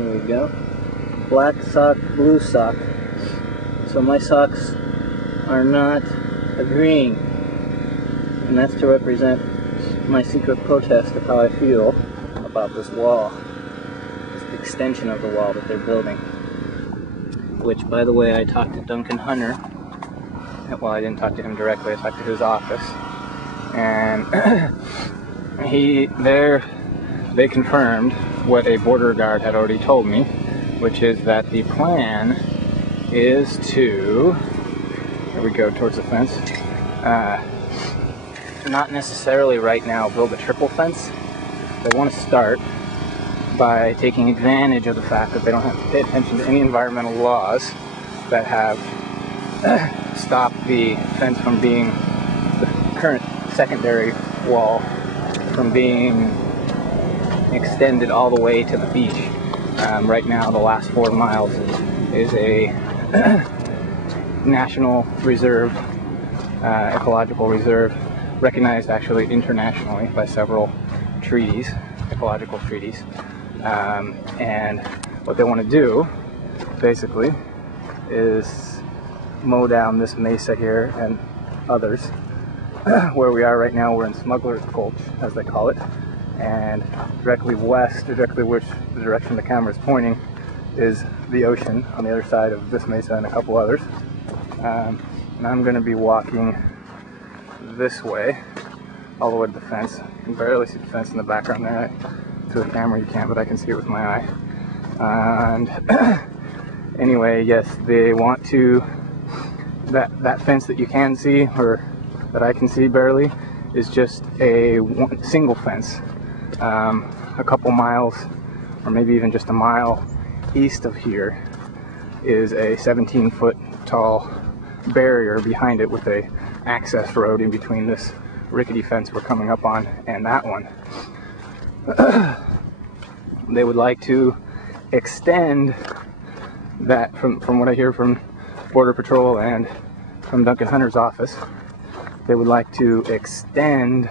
There we go. Black sock, blue sock. So my socks are not agreeing. And that's to represent my secret protest of how I feel about this wall. This extension of the wall that they're building. Which, by the way, I talked to Duncan Hunter. Well, I didn't talk to him directly, I talked to his office. And they confirmed what a border guard had already told me, which is that the plan is to, here we go towards the fence, not necessarily right now build a triple fence. They want to start by taking advantage of the fact that they don't have to pay attention to any environmental laws that have stopped the fence from being, the current secondary wall from being extended all the way to the beach. Right now the last 4 miles is a national reserve, ecological reserve, recognized actually internationally by several treaties, ecological treaties. And what they want to do basically is mow down this mesa here and others. Where we are right now, we're in Smuggler's Gulch, as they call it, and directly west, directly which the direction the camera is pointing, is the ocean on the other side of this mesa and a couple others. And I'm going to be walking this way all the way to the fence. You can barely see the fence in the background there. Through the camera you can't, but I can see it with my eye. And anyway, yes, they want to, that fence that you can see, or that I can see barely, is just a single fence. A couple miles, or maybe even just a mile east of here, is a 17-foot tall barrier behind it with a access road in between this rickety fence we're coming up on and that one. They would like to extend that, from what I hear from Border Patrol and from Duncan Hunter's office, they would like to extend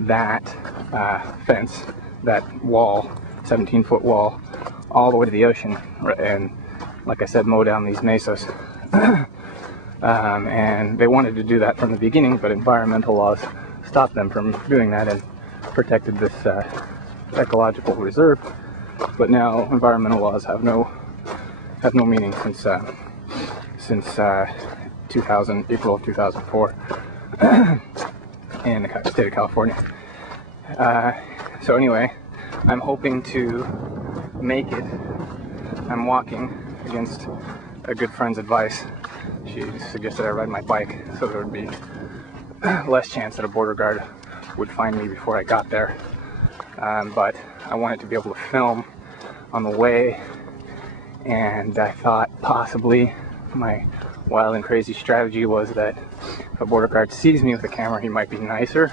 that fence, that wall, 17-foot wall, all the way to the ocean, and like I said, mow down these mesas. And they wanted to do that from the beginning, but environmental laws stopped them from doing that and protected this ecological reserve. But now environmental laws have no meaning since 2000, April of 2004 in the state of California. So anyway, I'm hoping to make it. I'm walking against a good friend's advice. She suggested I ride my bike so there would be less chance that a border guard would find me before I got there. But I wanted to be able to film on the way, and I thought possibly my wild and crazy strategy was that if a border guard sees me with a camera, he might be nicer,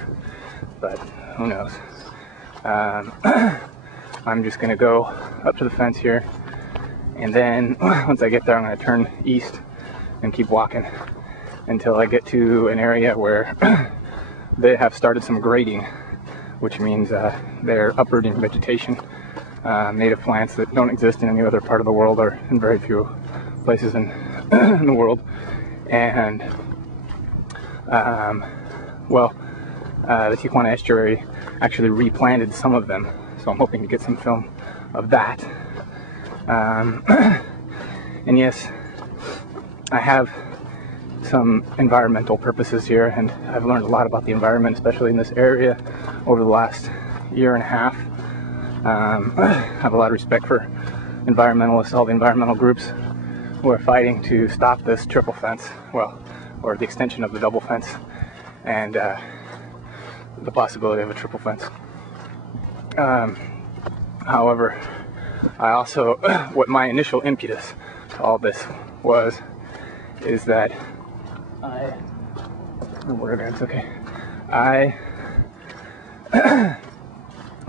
but who knows. I'm just going to go up to the fence here, and then once I get there I'm going to turn east and keep walking until I get to an area where they have started some grading, which means they're uprooting vegetation, native plants that don't exist in any other part of the world or in very few places in the world. And the Tijuana estuary actually replanted some of them, so I'm hoping to get some film of that. And yes, I have some environmental purposes here, and I've learned a lot about the environment, especially in this area, over the last year and a half. I have a lot of respect for environmentalists, all the environmental groups who are fighting to stop this triple fence, well, or the extension of the double fence, and the possibility of a triple fence. However, I also, what my initial impetus to all this is that it's okay. I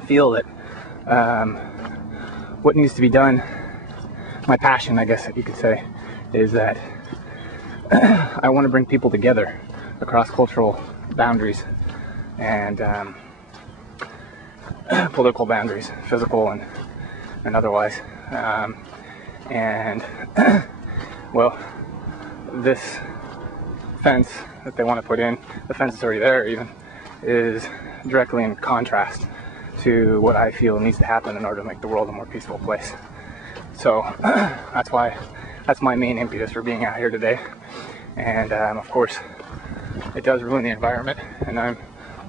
feel that what needs to be done, my passion, I guess you could say, is that I want to bring people together across cultural boundaries and political boundaries, physical and and otherwise. And well, this fence that they want to put in, the fence that's already there even, is directly in contrast to what I feel needs to happen in order to make the world a more peaceful place. So that's my main impetus for being out here today. And of course, it does ruin the environment, and I'm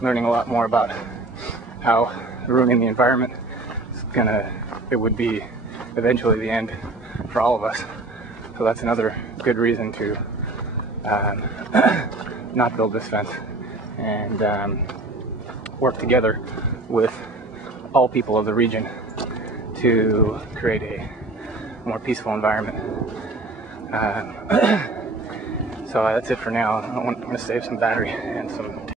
learning a lot more about how ruining the environment it would be eventually the end for all of us. So that's another good reason to not build this fence and work together with all people of the region to create a more peaceful environment. So that's it for now. I want to save some battery and some